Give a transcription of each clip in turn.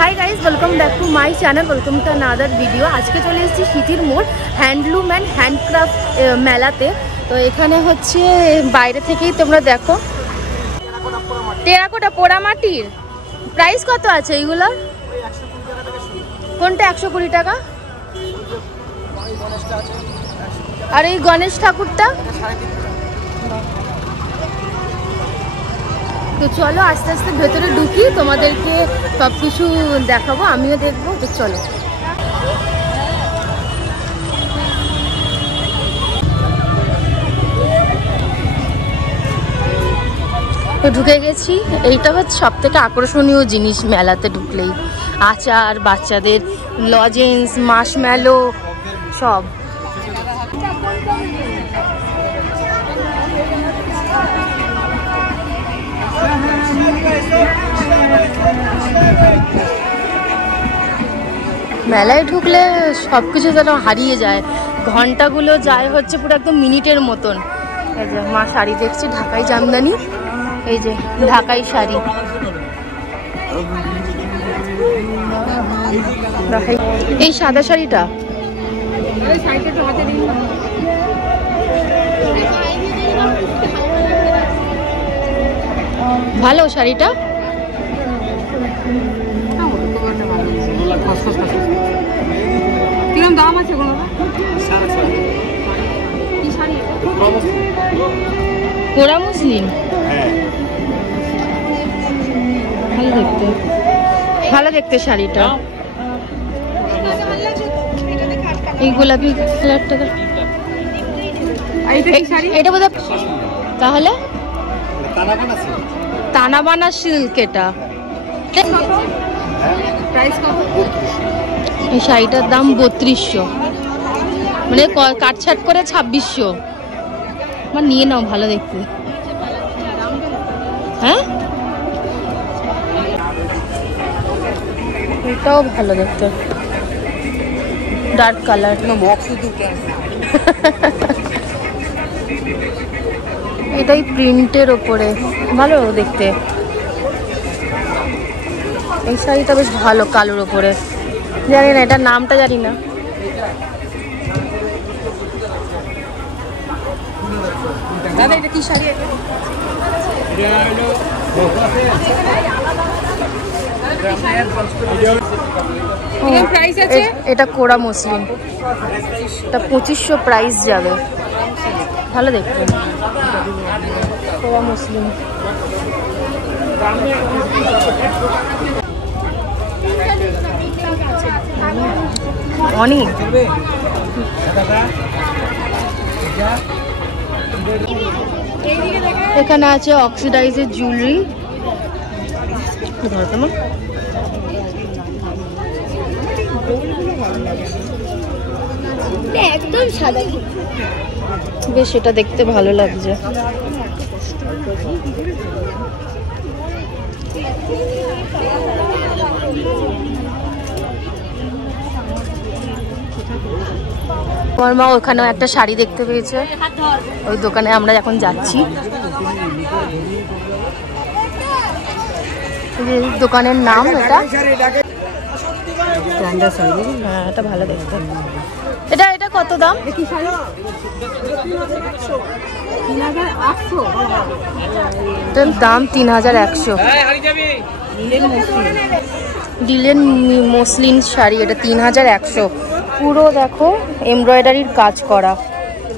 Hi guys, welcome back to my channel, welcome to another video. আজকে চলে এসেছি সিথির মোড় হ্যান্ডলুম অ্যান্ড হ্যান্ডক্রাফট মেলাতে। তো এখানে হচ্ছে বাইরে থেকেই তোমরা দেখো টেরাকোটা পোড়ামাটির প্রাইস কত আছে এইগুলো? কোনটা 120 টাকা? আর এই গণেশ ঠাকুরটা? তো চলো আস্তে আস্তে ভেতরে ঢুকি, তোমাদেরকে সব কিছু দেখাবো, আমিও দেখবো। তো চলো তো ঢুকে গেছি। এইটা হচ্ছে সব থেকে আকর্ষণীয় জিনিস মেলাতে ঢুকলেই, আচার, বাচ্চাদের লজেন্স, মাশমেলো সব। মেলায় ঢুকলে সব কিছু যেন হারিয়ে যায়, ঘন্টাগুলো যায় হচ্ছে পুরো একদম মিনিটের মতন। এই যে মা শাড়ি দেখছি, ঢাকাই জামদানি, এই যে ঢাকাই শাড়ি। এই সাদা শাড়িটা ভালো, শাড়িটা কিরকম দাম আছে? পোড়া মুসলিম, ভালো দেখতে, ভালো দেখতে শাড়িটা। এই গোলাপি কালারটা এটা বোধ হয়, তাহলে তানাবানা সিল্ক। এটা এই শাড়িটার দাম 3200, মানে কাটছাট করে 2600। আমার নিয়ে নাও, ভালো দেখতে। হ্যাঁ, এটাও ভালো দেখতে, ডার্ক কালার। এটাই প্রিন্টের ওপরে, ভালো দেখতে। এই শাড়িটা বেশ ভালো, কালোর ওপরে। জানি না এটার নামটা, জানি না। দাদা এটা কি শাড়ি? এটা কোড়া মুসলিম, এটা 2500 প্রাইস যাবে। ভালো দেখতে, কোড়া মুসলিম। অনেক এখানে আছে অক্সিডাইজের জুয়েলারি। একদম সাদা, বেশ এটা দেখতে ভালো লাগছে। আমার মা ওখানেও একটা শাড়ি দেখতে পেয়েছে, ওই দোকানে আমরা এখন যাচ্ছি। দোকানের নাম এটা, হ্যাঁ এটা ভালো দেখতে। এটা এটা কত দাম? এটার দাম 3100। ডিলেন মসলিন শাড়ি, এটা 3100। পুরো দেখো এমব্রয়ডারির কাজ করা,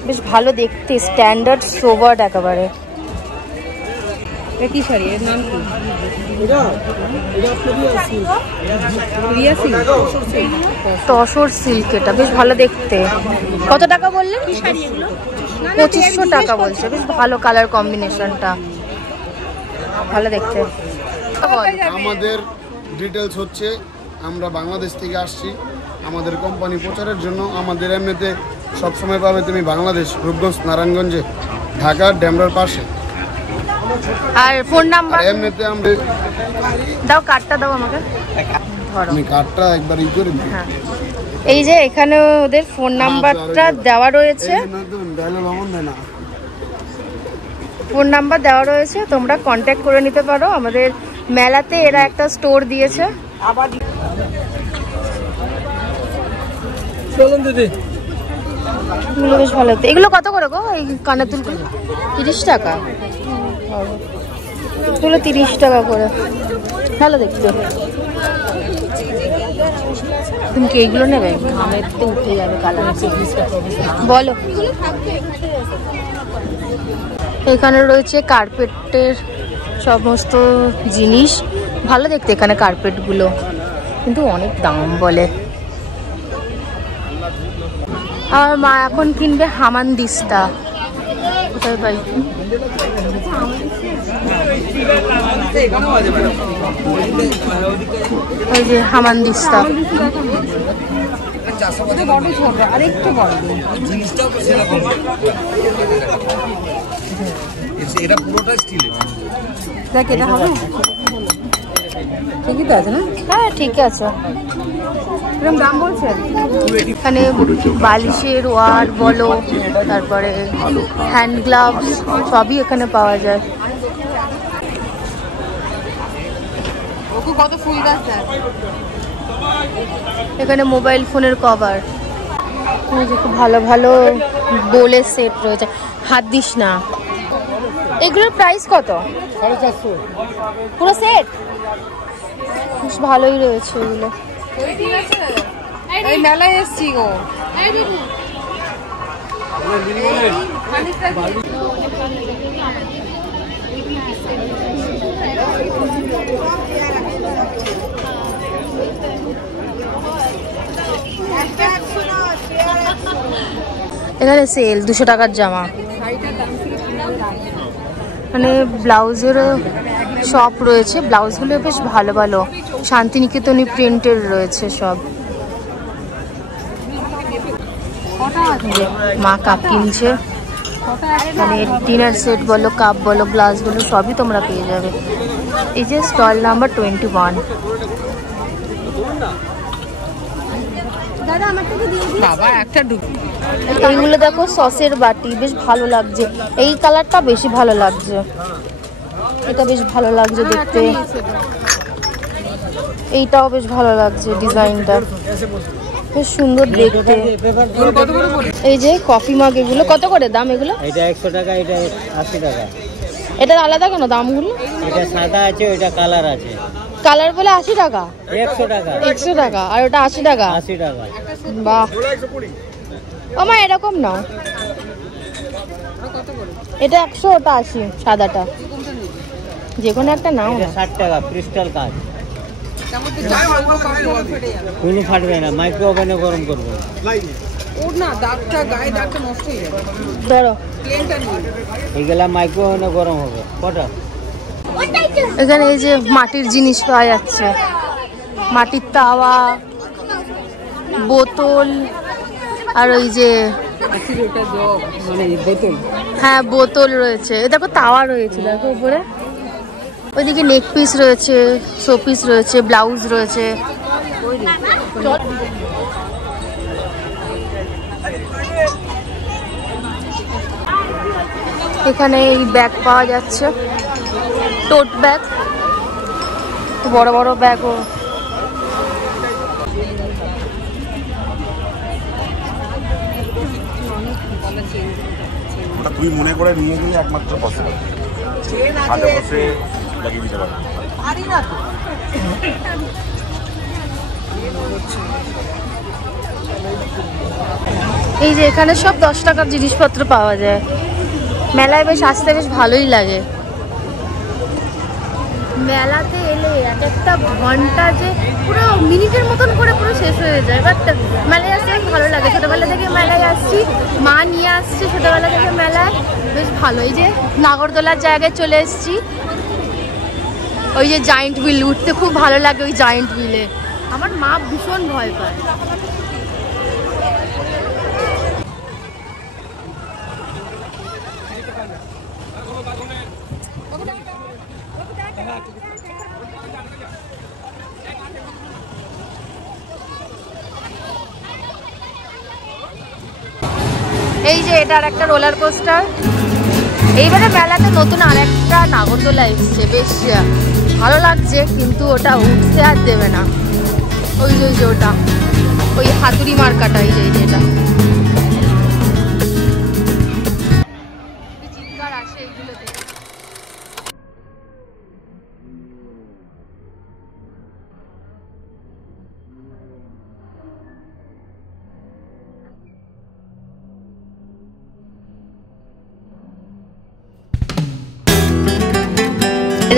বেশ ভালো দেখতে, স্ট্যান্ডার্ড সোবার একেবারে। কি শাড়ি, এর নাম কি? তসর সিল্ক, এটা বেশ ভালো দেখতে। কত টাকা বললেন? 2500 টাকা বলছে। বেশ ভালো কালার কম্বিনেশনটা, ভালো দেখতে। আমাদের ডিটেলস হচ্ছে আমরা বাংলাদেশ থেকে আসছি আমাদের কোম্পানি প্রচারের জন্য। আমাদের এমনিতে সবসময় পাবে তুমি বাংলাদেশ, রূপগঞ্জ, নারায়ণগঞ্জে, ঢাকা ড্যামরার পাশে। আর ফোন নাম্বার এমনিতে আমরা দাও, কার্ডটা দাও আমাকে, ধরো আমি কার্ডটা একবার ই করে দিই। হ্যাঁ, এই যে এখানে ওদের ফোন নাম্বারটা দেওয়া রয়েছে, ফোন নাম্বার দেওয়া রয়েছে, তোমরা কন্ট্যাক্ট করে নিতে পারো। আমাদের মেলাতে এরা একটা স্টোর দিয়েছে, এগুলো বেশ ভালো লাগতো। এগুলো কত করে গো এই কানের দুলগুলো? 30 টাকা। এগুলো 30 টাকা করে, ভালো দেখতে। তুমি কি এইগুলো নেবে? ঘামের তো উঠে যাবে কালার। বলো। এখানে রয়েছে কার্পেটের সমস্ত জিনিস, ভালো দেখতে এখানে কার্পেটগুলো, কিন্তু অনেক দাম বলে। আমার মা এখন কিনবে হামানদিস্তা, কোথায় পাই? ওই যে হামানদিস্তা। এটা পুরোটা স্টিলের। দেখ এটা হবে ঠিকই তো আছে না? হ্যাঁ ঠিক আছে। এরকম দাম বলছে এখানে বালিশের ওয়ার বলো, তারপরে হ্যান্ড গ্লাভস সবই এখানে পাওয়া যায়। কত ফুল গাছ এখানে, মোবাইল ফোনের কভার, খুব ভালো ভালো বোলের সেট রয়েছে। হাত দিস না। এগুলোর প্রাইস কত? 450 পুরো সেট। বেশ ভালোই রয়েছে এগুলো। এই মেলায় এসছি গো। এখানে সেল 200 টাকার জামা। মানে ব্লাউজের শপ রয়েছে, ব্লাউজগুলো বেশ ভালো ভালো, শান্তিনিকেতনী প্রিন্টের রয়েছে সব। মা কাপ কিনছে, মানে ডিনার সেট বলো, কাপ বলো, গ্লাস বলো, সবই তোমরা পেয়ে যাবে। এই যে স্টল নাম্বার 21। এইগুলো দেখো সসের বাটি, বেশ ভালো লাগছে। এই কালারটা বেশি ভালো লাগছে, এটা বেশ ভালো লাগছে দেখতে। এইটাও বেশ ভালো লাগছে, ডিজাইনটা বেশ সুন্দর দেখতে। এই যে কফি মাগ, এগুলো কত করে দাম? এগুলো এটা 100 টাকা, এটা 80 টাকা। এটা আলাদা কেন দামগুলো? এটা সাদা আছে, ওইটা কালার আছে। কালার বলে 80 টাকা? 100 টাকা। 100 টাকা। আর ওটা 80 টাকা? 80 টাকা। বাহ। ও মা এরকম না, এটা 100, ওটা 80, সাদাটা। যে কোনো একটা নাও না। 60 টাকা, ক্রিস্টাল কাজ। কোনো ফাটবে না, মাইক্রো ওভেনে গরম করবো। ধরো এইগুলা মাইক্রো ওভেনে গরম হবে। কটা? এখানে এই যে মাটির জিনিস পাওয়া যাচ্ছে, মাটির তাওয়া, বোতল, আর ওই যে হ্যাঁ বোতল রয়েছে। এ দেখো তাওয়া রয়েছে, দেখো উপরে। ওইদিকে নেক পিস রয়েছে, শো পিস রয়েছে, ব্লাউজ রয়েছে। এখানে এই ব্যাগ পাওয়া যাচ্ছে, টোট ব্যাগ, বড় বড় ব্যাগও। তুই মনে করে নিয়ে গেলে একমাত্র পসিবল, হাতে বসে লাগিয়ে দিতে পারবি। এই যে এখানে সব 10 টাকার জিনিসপত্র পাওয়া যায়। মেলায় বেশ আসতে বেশ ভালোই লাগে। মেলাতে এলে এক একটা ঘন্টা যে পুরো মিনিটের মতন করে পুরো শেষ হয়ে যায়, বাট মেলায় আসতে বেশ ভালো লাগে। ছোটোবেলা থেকে মেলায় আসছি, মা নিয়ে আসছে ছোটোবেলা থেকে মেলায়, বেশ ভালো। এই যে নাগরদোলার জায়গায় চলে এসেছি, ওই যে জায়েন্ট হুইল উঠতে খুব ভালো লাগে। ওই জায়েন্ট হুইলে আমার মা ভীষণ ভয় পায়। এই যে এটা আর একটা রোলার কোস্টার। এইবারে মেলাতে নতুন আর একটা নাগরদোলা এসছে, বেশ ভালো লাগছে, কিন্তু ওটা উঠতে আর দেবে না। যে ওটা, ওই হাতুড়ি মার্কাটা, এই যে এটা চিৎকার আসে এইগুলোতে।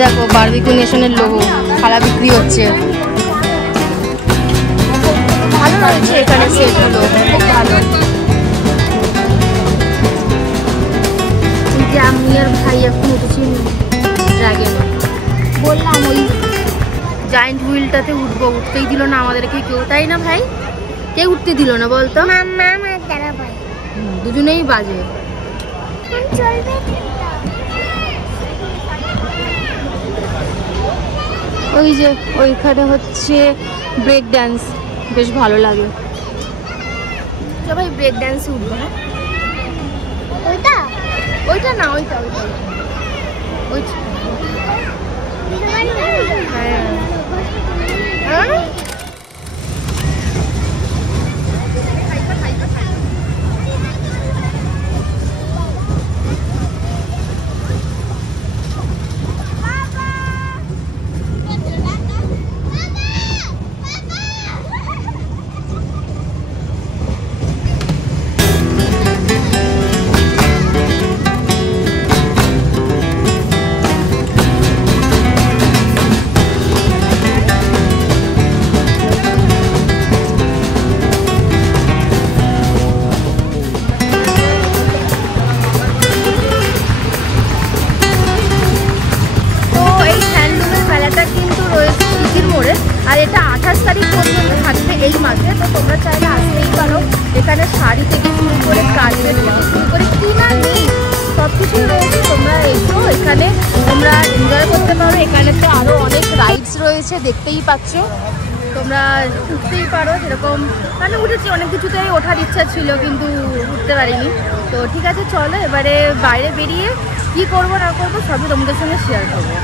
দেখো বারবিকিউ নেশনের লোগো, খালা বিক্রি হচ্ছে। ভালো রয়েছে এখানে সেটগুলো, খুব ভালো। যে আমি আর ভাই এখন উঠেছি ড্রাগনে, বললাম ওই জায়েন্ট হুইলটাতে উঠবো, উঠতেই দিল না আমাদেরকে কেউ, তাই না ভাই? কে উঠতে দিল না বলতো? দুজনেই বাজে। ওই যে ওইখানে হচ্ছে ব্রেক ড্যান্স, বেশ ভালো লাগে। সবাই ব্রেক ড্যান্সে উঠবো না, ওইটা ওইটা না, ওইটা ওইটা ওইটা হ্যাঁ। আর এটা 28 তারিখ পর্যন্ত থাকবে এই মাসে, তো তোমরা চাইলে আসতেই পারো। এখানে শাড়ি থেকে শুরু করে কার্পেট থেকে শুরু করে কিনা নেই সব কিছুই রয়েছে, তোমরা এসো এখানে তোমরা এনজয় করতে পারো। এখানে তো আরও অনেক রাইডস রয়েছে, দেখতেই পাচ্ছ, তোমরা উঠতেই পারো। যেরকম মানে উঠেছি, অনেক কিছুতেই ওঠার ইচ্ছা ছিল কিন্তু উঠতে পারিনি। তো ঠিক আছে, চলো এবারে বাইরে বেরিয়ে কি করবো না করবো সবই তোমাদের সঙ্গে শেয়ার করবো।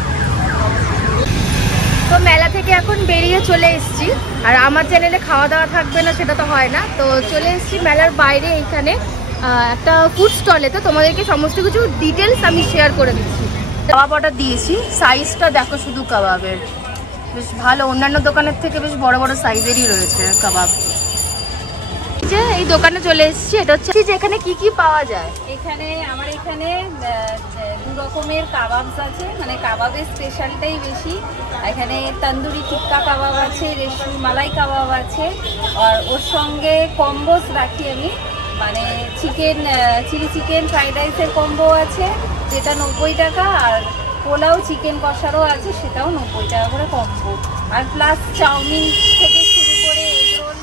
তো মেলা থেকে এখন বেরিয়ে চলে এসেছি, আর আমার চ্যানেলে খাওয়া দাওয়া থাকবে না সেটা তো হয় না। তো চলে এসেছি মেলার বাইরে এইখানে একটা ফুড স্টলে, তো তোমাদেরকে সমস্ত কিছু ডিটেলস আমি শেয়ার করে দিচ্ছি। কাবাব অর্ডার দিয়েছি, সাইজটা দেখো শুধু কাবাবের, বেশ ভালো, অন্যান্য দোকানের থেকে বেশ বড় বড় সাইজেরই রয়েছে কাবাব। যে এই দোকানে চলে এসেছি, এটা হচ্ছে যে এখানে কি কি পাওয়া যায়। এখানে আমার এখানে দু রকমের কাবাবস আছে, মানে কাবাবের স্পেশালটাই বেশি। এখানে তন্দুরি টিক্কা কাবাব আছে, রেশমি মালাই কাবাব আছে, আর ওর সঙ্গে কম্বোস রাখি আমি, মানে চিকেন চিলি চিকেন ফ্রাইড রাইসের কম্বো আছে যেটা 90 টাকা, আর পোলাও চিকেন কষারও আছে সেটাও 90 টাকা করে কম্বো। আর প্লাস চাউমিন থেকে শুরু করে এগরোল,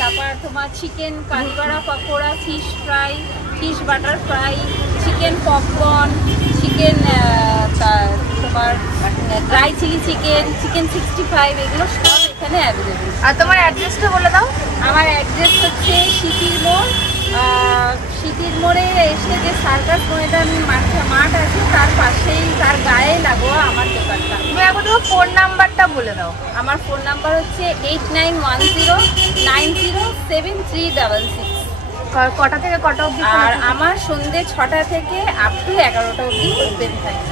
তারপর তোমার চিকেন কারিগড়া pakora, fish fry, fish butter fry, chicken popcorn, chicken তোমার ড্রাই চিলি চিকেন, চিকেন 65, এগুলো সব এখানে অ্যাভেলেবেল। আর তোমার অ্যাড্রেসটা বলে দাও। আমার অ্যাড্রেস হচ্ছে সিটির মোড়। সিটির মোড়ে এসে যে সার্কাস ময়দান মাঠ আছে তার পাশেই, তার গায়ে লাগোয়া আমার দোকানটা। তুমি এখন তোমার ফোন নাম্বারটা বলে দাও। আমার ফোন নাম্বার হচ্ছে 8910907366। কটা থেকে কটা অবধি? আর আমার সন্ধ্যে 6টা থেকে আপ টু 11টা অবধি ওপেন থাকে।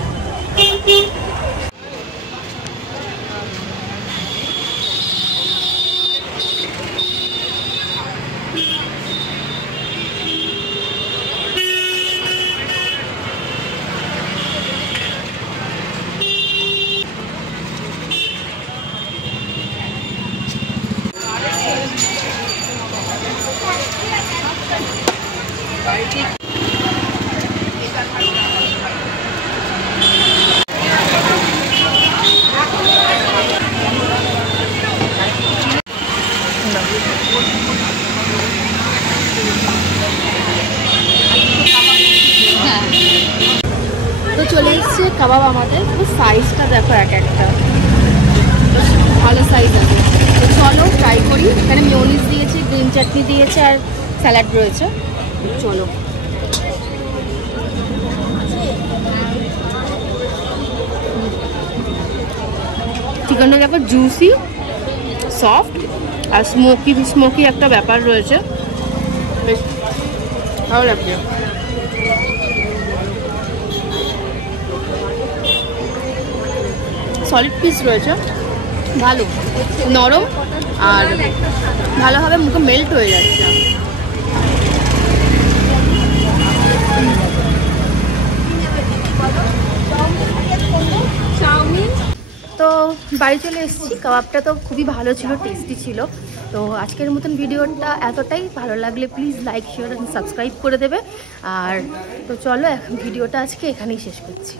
তো চলে এসছে কাবাব আমাদের, তো সাইজটা দেখো এক একটা ভালো সাইজ আছে। তো চলো ট্রাই করি। এখানে মিয়োনিজ দিয়েছে, গ্রিন চাটনি দিয়েছে, আর স্যালাড রয়েছে। চলো চিকেনটা দেখো জুসি, সফট, আর স্মোকি একটা ব্যাপার রয়েছে, বেশ ভালো লাগছে। সলিড পিস রয়েছে, ভালো নরম আর ভালোভাবে মুখে মেল্ট হয়ে যাচ্ছে। তো বাড়ি চলে এসেছি। কাবাবটা তো খুবই ভালো ছিল, টেস্টি ছিল। তো আজকের মতন ভিডিওটা এতটাই। ভালো লাগলে please like, share and subscribe করে দেবে। আর তো চলো এখন ভিডিওটা আজকে এখানেই শেষ করছি।